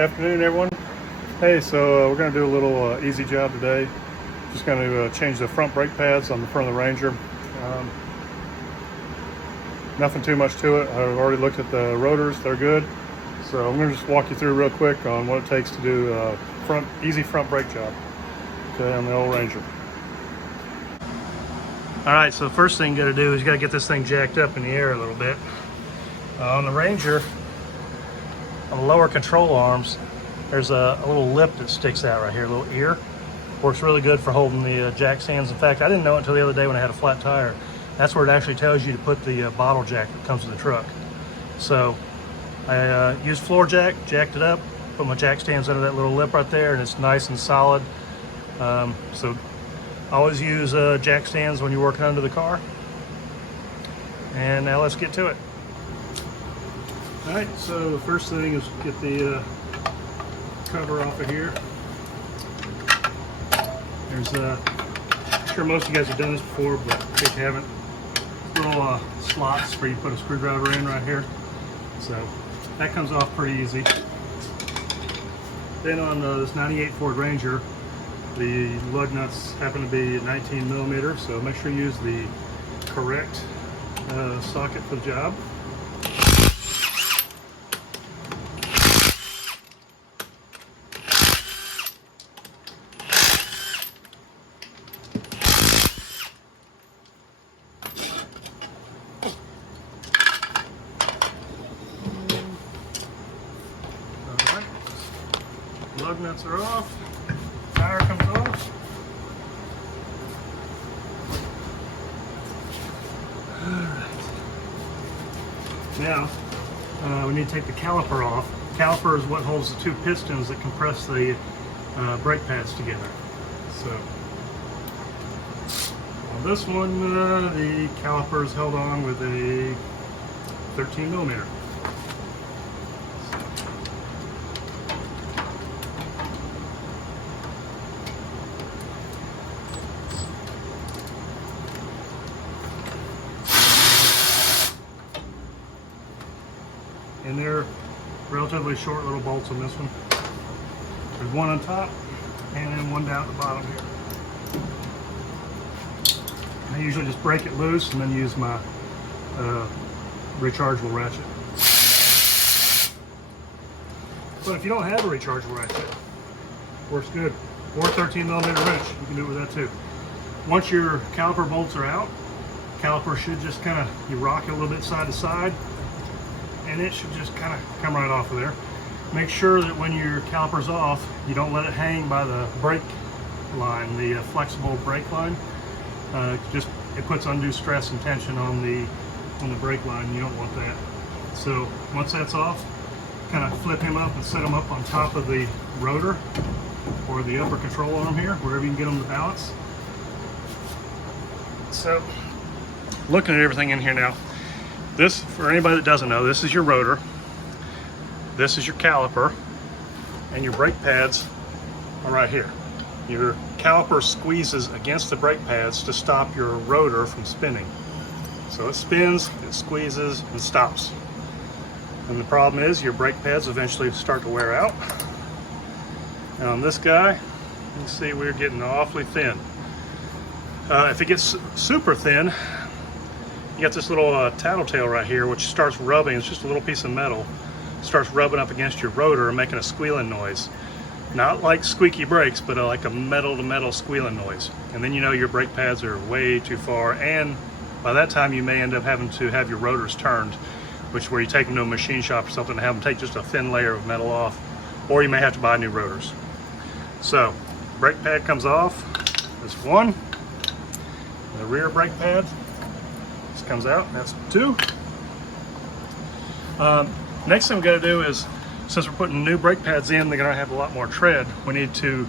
afternoon, everyone. Hey, so we're going to do a little easy job today. Just going to change the front brake pads on the front of the Ranger. Nothing too much to it. I've already looked at the rotors. They're good. So I'm going to just walk you through real quick on what it takes to do a easy front brake job, okay, on the old Ranger. All right, so the first thing you got to do is you got to get this thing jacked up in the air a little bit. On the Ranger, on the lower control arms, there's a little lip that sticks out right here, a little ear. Works really good for holding the jack stands. In fact, I didn't know it until the other day when I had a flat tire. That's where it actually tells you to put the bottle jack that comes with the truck. So I used floor jack, jacked it up, put my jack stands under that little lip right there, and it's nice and solid. So always use jack stands when you're working under the car. And now let's get to it. All right, so the first thing is get the cover off of here. There's I'm sure most of you guys have done this before, but in case you haven't, little slots where you put a screwdriver in right here. So that comes off pretty easy. Then on this 98 Ford Ranger, the lug nuts happen to be 19 millimeter, so make sure you use the correct socket for the job. Lug nuts are off, tire comes off. Alright. Now, we need to take the caliper off. The caliper is what holds the two pistons that compress the brake pads together. So, on this one, the caliper is held on with a 13 millimeter. And they're relatively short little bolts on this one. There's one on top and then one down at the bottom here. I usually just break it loose and then use my rechargeable ratchet. But if you don't have a rechargeable ratchet, works good. Or 13 millimeter wrench, you can do it with that too. Once your caliper bolts are out, caliper should just kind of, you rock it a little bit side to side, and it should just kind of come right off of there. Make sure that when your caliper's off, you don't let it hang by the brake line, the flexible brake line. It puts undue stress and tension on the brake line. You don't want that. So once that's off, kind of flip him up and set him up on top of the rotor or the upper control arm here, wherever you can get them to balance. So looking at everything in here now, this, for anybody that doesn't know, this is your rotor, this is your caliper, and your brake pads are right here. Your caliper squeezes against the brake pads to stop your rotor from spinning. So it spins, it squeezes, and stops. And the problem is your brake pads eventually start to wear out. And on this guy, you can see we're getting awfully thin. If it gets super thin, you got this little tattletale right here, which starts rubbing. It's just a little piece of metal. Starts rubbing up against your rotor and making a squealing noise. Not like squeaky brakes, but like a metal to metal squealing noise. And then you know your brake pads are way too far, and by that time you may end up having to have your rotors turned, which where you take them to a machine shop or something and have them take just a thin layer of metal off, or you may have to buy new rotors. So, brake pad comes off. This one, the rear brake pad. Comes out, that's two. Next thing we got to do is, since we're putting new brake pads in, they're going to have a lot more tread. We need to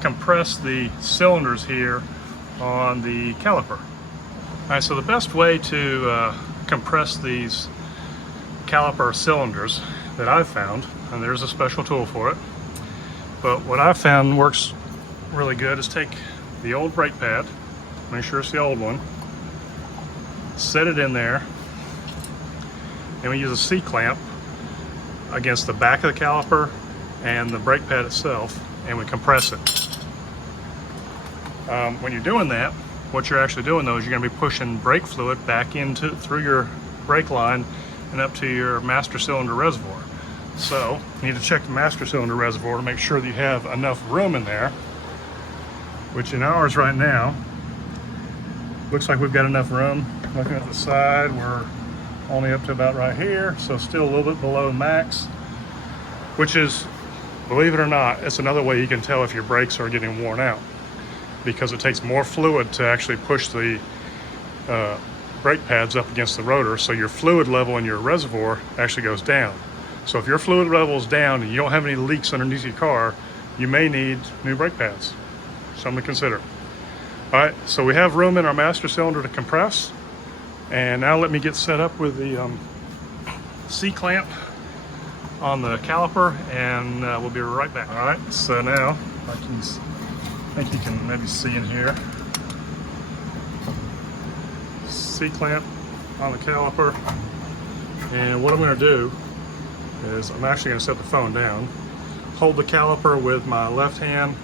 compress the cylinders here on the caliper. All right, so the best way to compress these caliper cylinders that I've found, and there's a special tool for it, but what I've found works really good is take the old brake pad, make sure it's the old one, set it in there, and we use a C-clamp against the back of the caliper and the brake pad itself, and we compress it. When you're doing that, what you're actually doing though is you're going to be pushing brake fluid back into through your brake line and up to your master cylinder reservoir. So you need to check the master cylinder reservoir to make sure that you have enough room in there, which in ours right now looks like we've got enough room. Looking at the side, we're only up to about right here, so still a little bit below max, which is, believe it or not, it's another way you can tell if your brakes are getting worn out, because it takes more fluid to actually push the brake pads up against the rotor, so your fluid level in your reservoir actually goes down. So if your fluid level is down and you don't have any leaks underneath your car, you may need new brake pads. Something to consider. All right, so we have room in our master cylinder to compress, and now let me get set up with the C-clamp on the caliper, and we'll be right back. All right, so now I think you can maybe see in here. C-clamp on the caliper, and what I'm going to do is I'm actually going to set the phone down, hold the caliper with my left hand,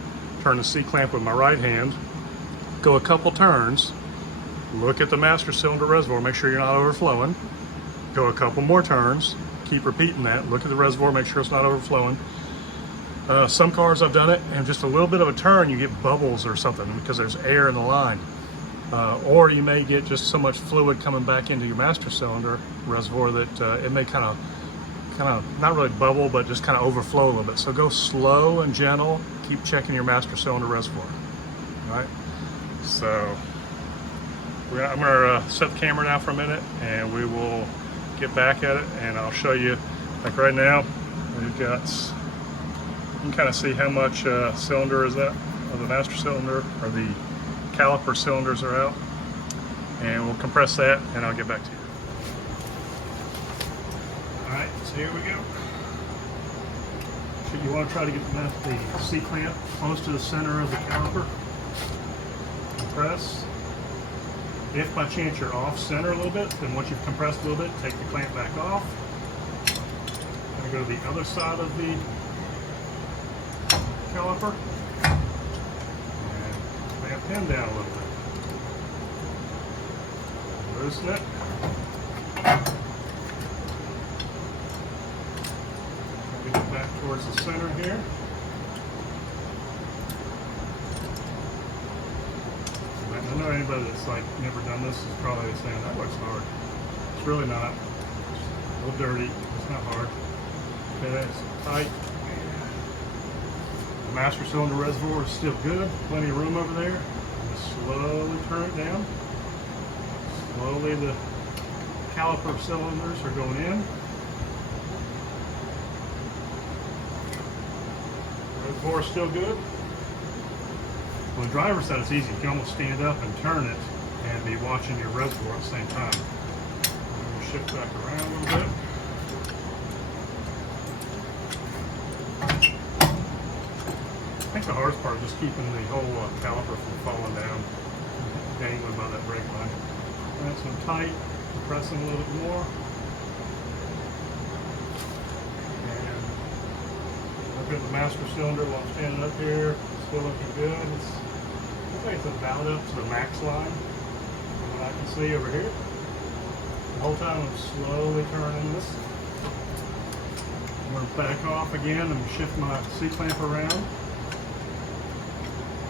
turn the C-clamp with my right hand, go a couple turns, look at the master cylinder reservoir, make sure you're not overflowing, go a couple more turns, keep repeating that, look at the reservoir, make sure it's not overflowing. Some cars I've done it, and just a little bit of a turn, you get bubbles or something because there's air in the line. Or you may get just so much fluid coming back into your master cylinder reservoir that it may kind of not really bubble, but just kind of overflow a little bit. So go slow and gentle, keep checking your master cylinder reservoir. All right, so I'm going to set the camera down for a minute, and we will get back at it, and I'll show you. Like right now, we've got, you can kind of see how much cylinder is that of the master cylinder, or the caliper cylinders are out, and we'll compress that, and I'll get back to you. All right, so here we go. So you want to try to get the C-clamp close to the center of the caliper. Compress. If by chance you're off center a little bit, then once you've compressed a little bit, take the clamp back off. I'm going to go to the other side of the caliper and clamp him down a little bit. Loosen it. Get it back towards the center here. I know anybody that's like never done this is probably saying that looks hard. It's really not. It's a little dirty. It's not hard. Okay, that's tight. The master cylinder reservoir is still good. Plenty of room over there. Just slowly turn it down. Slowly the caliper cylinders are going in. Reservoir is still good. On the driver's side, it's easy. You can almost stand up and turn it and be watching your reservoir at the same time. I'm going to shift back around a little bit. I think the hardest part is just keeping the whole caliper from falling down, dangling by that brake line. That's some tight, pressing a little bit more. And I've got the master cylinder while I'm standing up here. Still looking good. I think it's about up to the max line from what I can see over here. The whole time I'm slowly turning this. I'm going to back off again and shift my C-clamp around.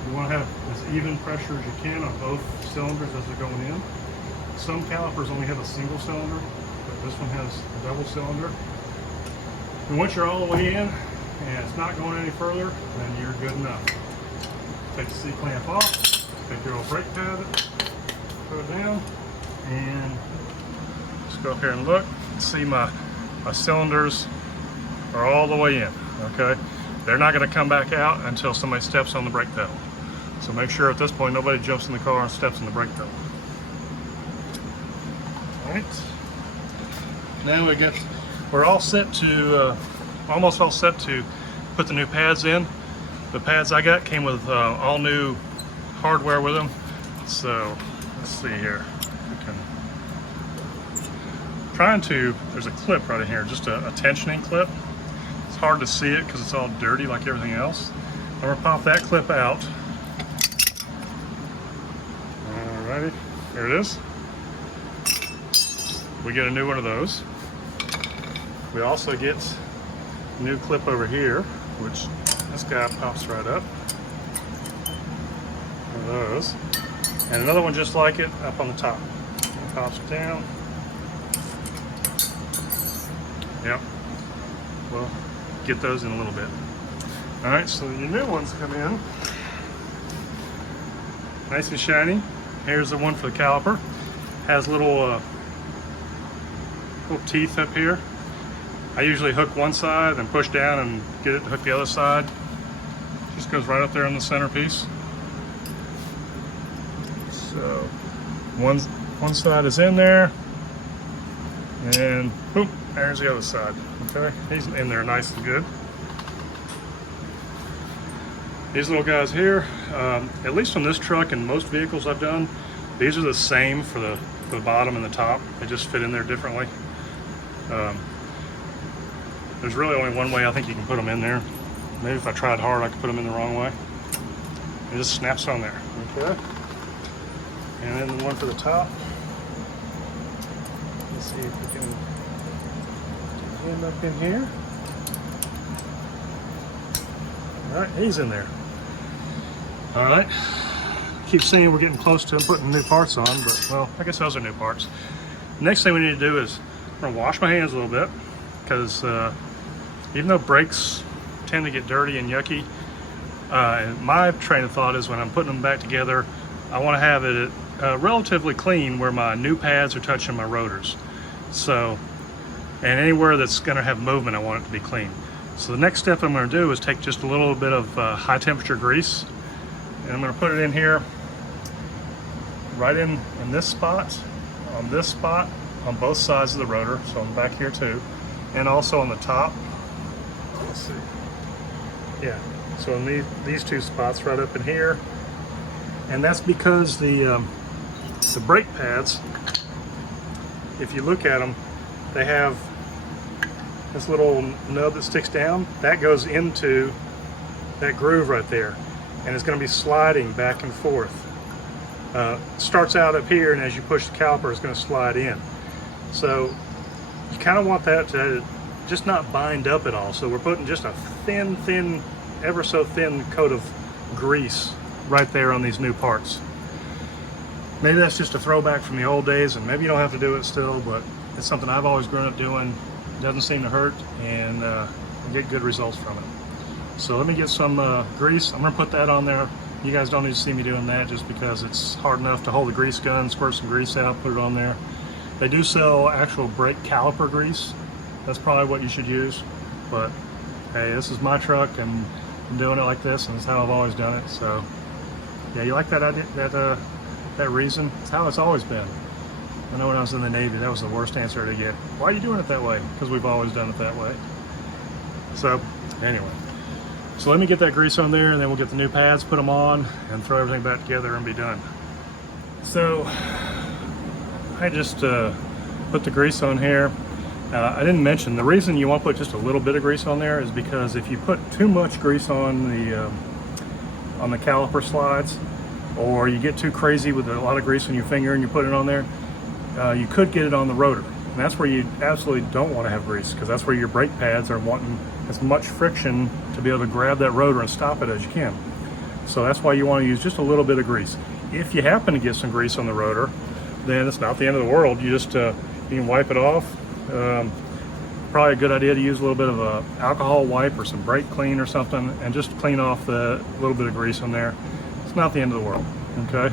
You want to have as even pressure as you can on both cylinders as they're going in. Some calipers only have a single cylinder, but this one has a double cylinder. And once you're all the way in and it's not going any further, then you're good enough. Take the C-clamp off, take your old brake pad, put it down, and just go up here and look. See my cylinders are all the way in, okay? They're not gonna come back out until somebody steps on the brake pedal. So make sure at this point nobody jumps in the car and steps on the brake pedal. All right, now we're all set to, almost all set to put the new pads in. The pads I got came with all new hardware with them. So let's see here. There's a clip right in here, just a tensioning clip. It's hard to see it because it's all dirty like everything else. I'm gonna pop that clip out. Alrighty, here it is. We get a new one of those. We also get a new clip over here, which this guy pops right up. One of those. And another one just like it up on the top. It pops down. Yep. We'll get those in a little bit. Alright, so your new ones come in. Nice and shiny. Here's the one for the caliper. Has little teeth up here. I usually hook one side and push down and get it to hook the other side. Just goes right up there on the centerpiece. So one side is in there, and boom, there's the other side. Okay, he's in there nice and good. These little guys here, at least on this truck and most vehicles I've done, these are the same for the bottom and the top. They just fit in there differently. There's really only one way I think you can put them in there. Maybe if I tried hard, I could put them in the wrong way. It just snaps on there. Okay. And then the one for the top. Let's see if we can get him up in here. All right, he's in there. All right. Keep saying we're getting close to putting new parts on, but well, I guess those are new parts. Next thing we need to do is I'm gonna wash my hands a little bit, because even though brakes tend to get dirty and yucky, and my train of thought is when I'm putting them back together, I want to have it relatively clean where my new pads are touching my rotors. So, and anywhere that's going to have movement, I want it to be clean. So the next step I'm going to do is take just a little bit of high temperature grease, and I'm going to put it in here, right in this spot, on this spot, on both sides of the rotor, so I'm back here too, and also on the top. Let's see. Yeah, so in these two spots right up in here, and that's because the brake pads, if you look at them, they have this little nub that sticks down. That goes into that groove right there, and it's going to be sliding back and forth. Starts out up here, and as you push the caliper, it's going to slide in. So you kind of want that to just not bind up at all. So we're putting just a thin, ever so thin coat of grease right there on these new parts. Maybe that's just a throwback from the old days, and maybe you don't have to do it still, but it's something I've always grown up doing. It doesn't seem to hurt, and get good results from it. So let me get some grease. I'm gonna put that on there. You guys don't need to see me doing that just because it's hard enough to hold the grease gun, squirt some grease out, put it on there. They do sell actual brake caliper grease. That's probably what you should use, but hey, this is my truck and I'm doing it like this, and it's how I've always done it. So yeah, you like that idea, that reason? It's how it's always been. I know when I was in the Navy, that was the worst answer to get. Why are you doing it that way? Because we've always done it that way. So anyway, so let me get that grease on there, and then we'll get the new pads, put them on, and throw everything back together and be done. So I just put the grease on here. I didn't mention, the reason you want to put just a little bit of grease on there is because if you put too much grease on the caliper slides, or you get too crazy with a lot of grease on your finger and you put it on there, you could get it on the rotor. And that's where you absolutely don't want to have grease, because that's where your brake pads are wanting as much friction to be able to grab that rotor and stop it as you can. So that's why you want to use just a little bit of grease. If you happen to get some grease on the rotor, then it's not the end of the world. You just you can wipe it off. Probably a good idea to use a little bit of a alcohol wipe or some brake clean or something, and just clean off the little bit of grease on there. It's not the end of the world. Okay.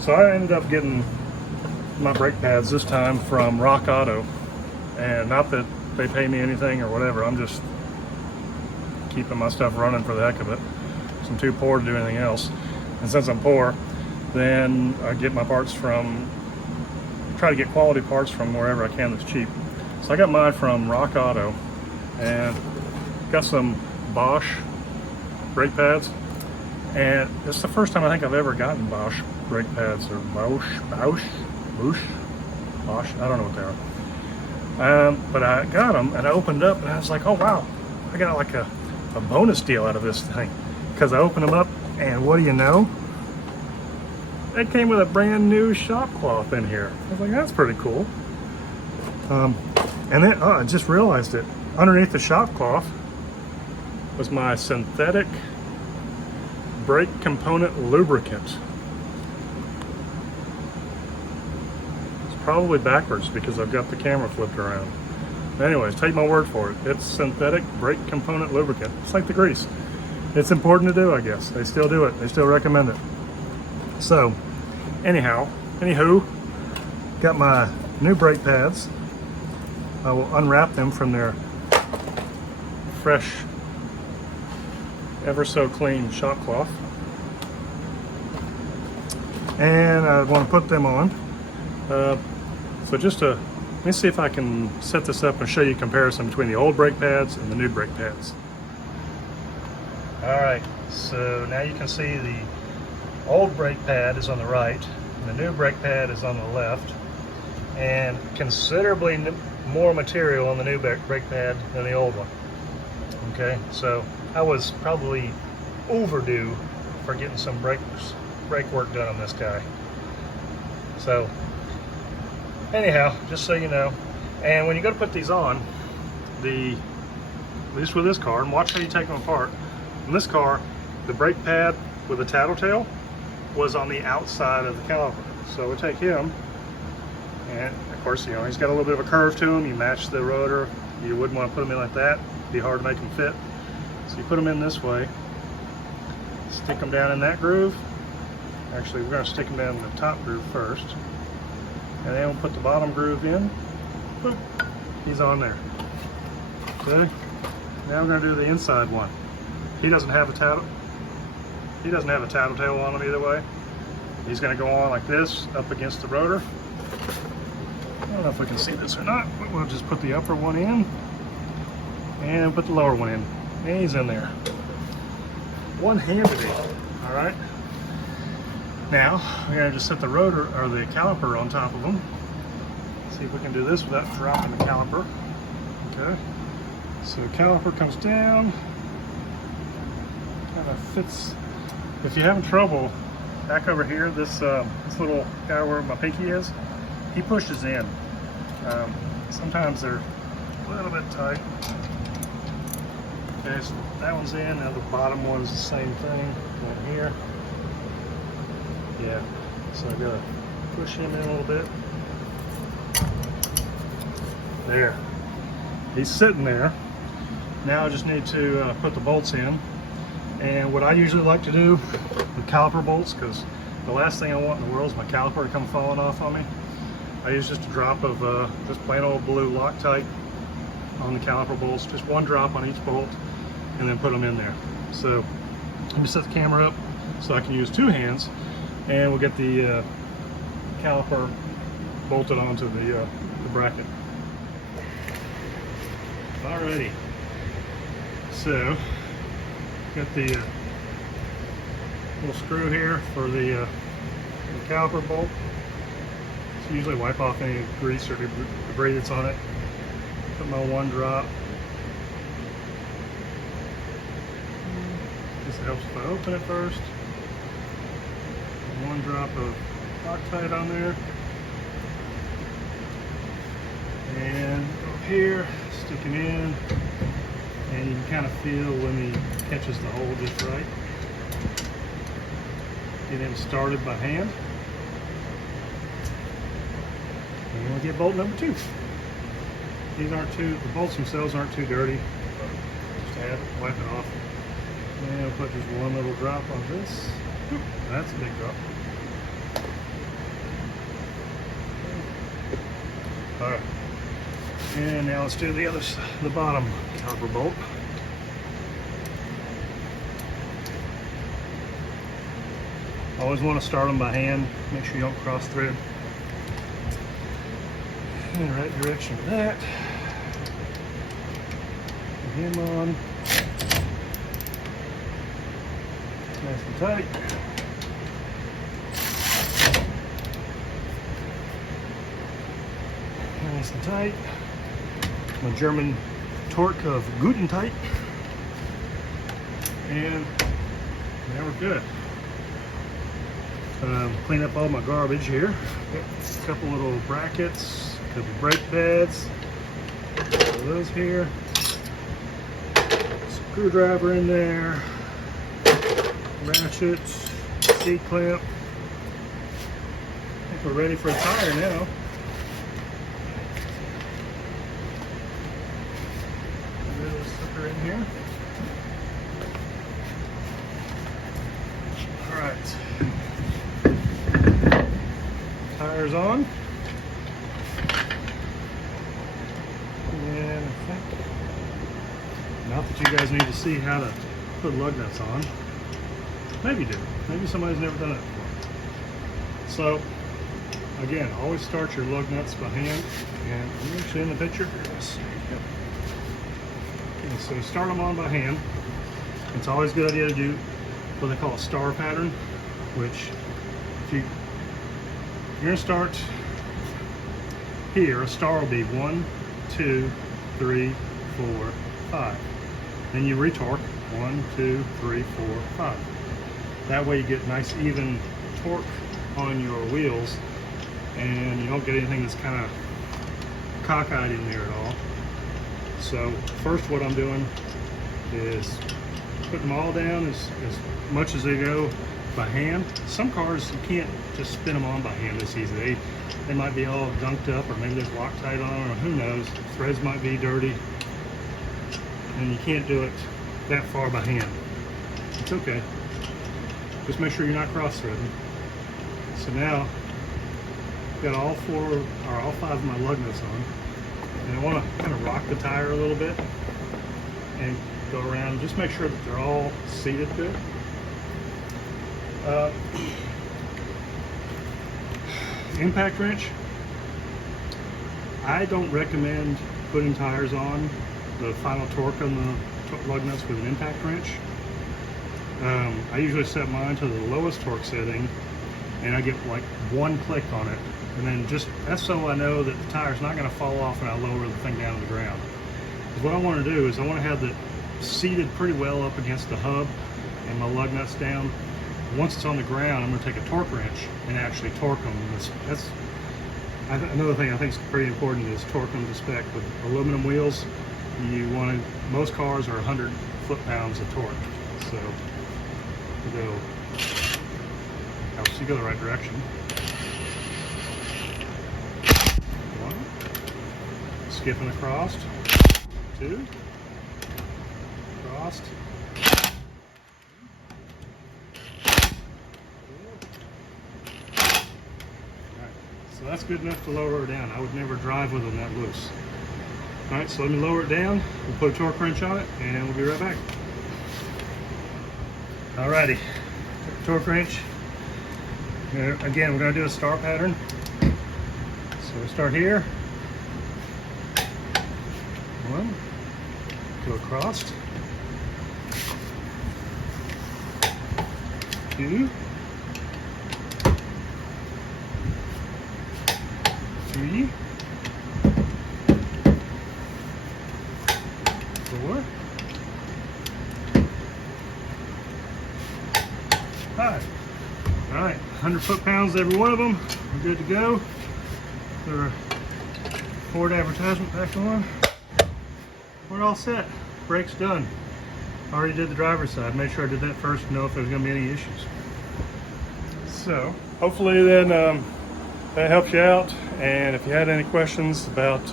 So I ended up getting my brake pads this time from Rock Auto, and not that they pay me anything or whatever. I'm just keeping my stuff running for the heck of it. I'm too poor to do anything else, and since I'm poor, then I get my parts from, try to get quality parts from wherever I can that's cheap. So I got mine from Rock Auto, and got some Bosch brake pads, and it's the first time I think I've ever gotten Bosch brake pads, or Bosch, I don't know what they are. But I got them and I opened up and I was like, oh wow, I got like a bonus deal out of this thing. Because I opened them up and what do you know? It came with a brand new shop cloth in here. I was like, that's pretty cool. And then, I just realized it. Underneath the shop cloth was my synthetic brake component lubricant. It's probably backwards because I've got the camera flipped around. Anyways, take my word for it. It's synthetic brake component lubricant. It's like the grease. It's important to do, I guess. They still do it. They still recommend it. So, anywho, got my new brake pads. I will unwrap them from their fresh, ever so clean shop cloth. And I want to put them on. So let me see if I can set this up and show you a comparison between the old brake pads and the new brake pads. All right, so now you can see the old brake pad is on the right, and the new brake pad is on the left, and considerably more material on the new brake pad than the old one. Okay, so I was probably overdue for getting some brake work done on this guy. So anyhow, just so you know, and when you go to put these on, at least with this car, and watch how you take them apart. In this car, the brake pad with the tattletale was on the outside of the caliper. So we take him, and of course, he's got a little bit of a curve to him. You match the rotor. You wouldn't want to put him in like that. It'd be hard to make him fit. So you put them in this way, stick them down in that groove. Actually, we're going to stick them down in the top groove first, and then we'll put the bottom groove in. Boop, he's on there. Okay. Now we're going to do the inside one. He doesn't have a tattletale on him either way. He's going to go on like this, up against the rotor. I don't know if we can see this or not, but we'll just put the upper one in and put the lower one in. And he's in there. One-handed, all right? Now, we're going to just set the rotor, or the caliper, on top of them. See if we can do this without dropping the caliper. Okay. So the caliper comes down. Kind of fits. If you're having trouble, back over here, this little guy where my pinky is, he pushes in. Sometimes they're a little bit tight. Okay, so that one's in. Now the bottom one's the same thing right here. Yeah, so I gotta push him in a little bit. There. He's sitting there. Now I just need to put the bolts in. And what I usually like to do with caliper bolts, because the last thing I want in the world is my caliper to come falling off on me. I use just a drop of just plain old blue Loctite on the caliper bolts, just one drop on each bolt, and then put them in there. So let me set the camera up so I can use two hands, and we'll get the caliper bolted onto the bracket. Alrighty, so got the little screw here for the caliper bolt. So usually wipe off any grease or debris that's on it. Put my one drop. This helps if I open it first. One drop of Loctite on there. And go up here, stick him in. And you can kind of feel when he catches the hole just right. Get him started by hand. And we'll get bolt number 2. These aren't the bolts themselves aren't too dirty. Just add it, wipe it off. And we'll put just one little drop on this. Oop, that's a big drop. Alright. And now let's do the other side, the bottom caliper bolt. Always want to start them by hand. Make sure you don't cross thread. In the right direction of that. Put him on. Nice and tight. Nice and tight. my German torque of Gutentite, and now we're good. Clean up all my garbage here. A couple little brackets, a couple brake pads, those here, screwdriver in there, ratchet, C-clamp. I think we're ready for a tire now. Put this sucker in here. All right. Tires on. And I think, not that you guys need to see how to put lug nuts on. Maybe you do. Maybe somebody's never done it before. So, again, always start your lug nuts by hand. And I'm actually in the picture. Yes. Yep. Okay, so start them on by hand. It's always a good idea to do what they call a star pattern, which if you're going to start here, a star will be 1, 2, 3, 4, 5. Then you retorque 1, 2, 3, 4, 5. That way you get nice even torque on your wheels, and you don't get anything that's kind of cockeyed in there at all. So first what I'm doing is putting them all down as much as they go by hand. Some cars you can't just spin them on by hand this easy. They might be all gunked up, or maybe there's Loctite on them, or who knows. Threads might be dirty, and you can't do it that far by hand. It's okay. Just make sure you're not cross-threading. So now I've got all 5 of my lug nuts on, and I want to kind of rock the tire a little bit and go around. Just make sure that they're all seated good. Impact wrench. I don't recommend putting tires on the final torque on the lug nuts with an impact wrench. I usually set mine to the lowest torque setting, and I get like 1 click on it, and then that's so I know that the tire's not going to fall off when I lower the thing down to the ground. Because what I want to do is I want to have it seated pretty well up against the hub and my lug nuts down. Once it's on the ground, I'm going to take a torque wrench and actually torque them. That's another thing I think is pretty important, is torque them to spec. With aluminum wheels, most cars are 100 foot-pounds of torque. So helps you go the right direction. 1, skipping across. 2, crossed. So that's good enough to lower her down. I would never drive with them that loose. All right, so let me lower it down. We'll put a torque wrench on it, and we'll be right back. Alrighty, torque wrench. Again, we're going to do a star pattern. So we'll start here. 1, go across. 2, 3, 4, 5. All right, 100 foot-pounds every one of them. We're good to go. Their Ford advertisement back on. We're all set. Brake's done. Already did the driver's side. Made sure I did that first to know if there's going to be any issues. So hopefully then that helps you out. And if you had any questions about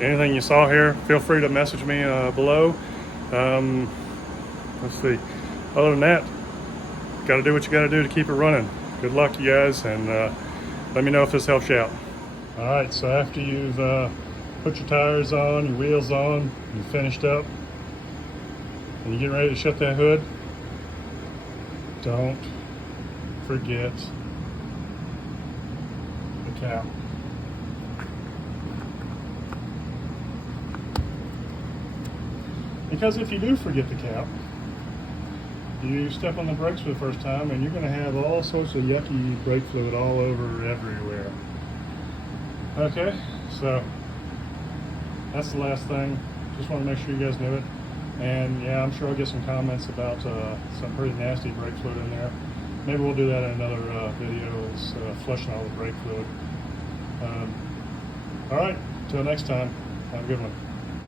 anything you saw here, feel free to message me below. Let's see. Other than that, got to do what you got to do to keep it running. Good luck to you guys, and let me know if this helps you out. All right, so after you've put your tires on, your wheels on, you finished up, and you're getting ready to shut that hood, don't forget the cap. Because if you do forget the cap, you step on the brakes for the first time and you're going to have all sorts of yucky brake fluid all over everywhere. Okay, so that's the last thing. Just want to make sure you guys knew it. And yeah, I'm sure I'll get some comments about some pretty nasty brake fluid in there. Maybe we'll do that in another video, is flushing all the brake fluid. All right, till next time, have a good one.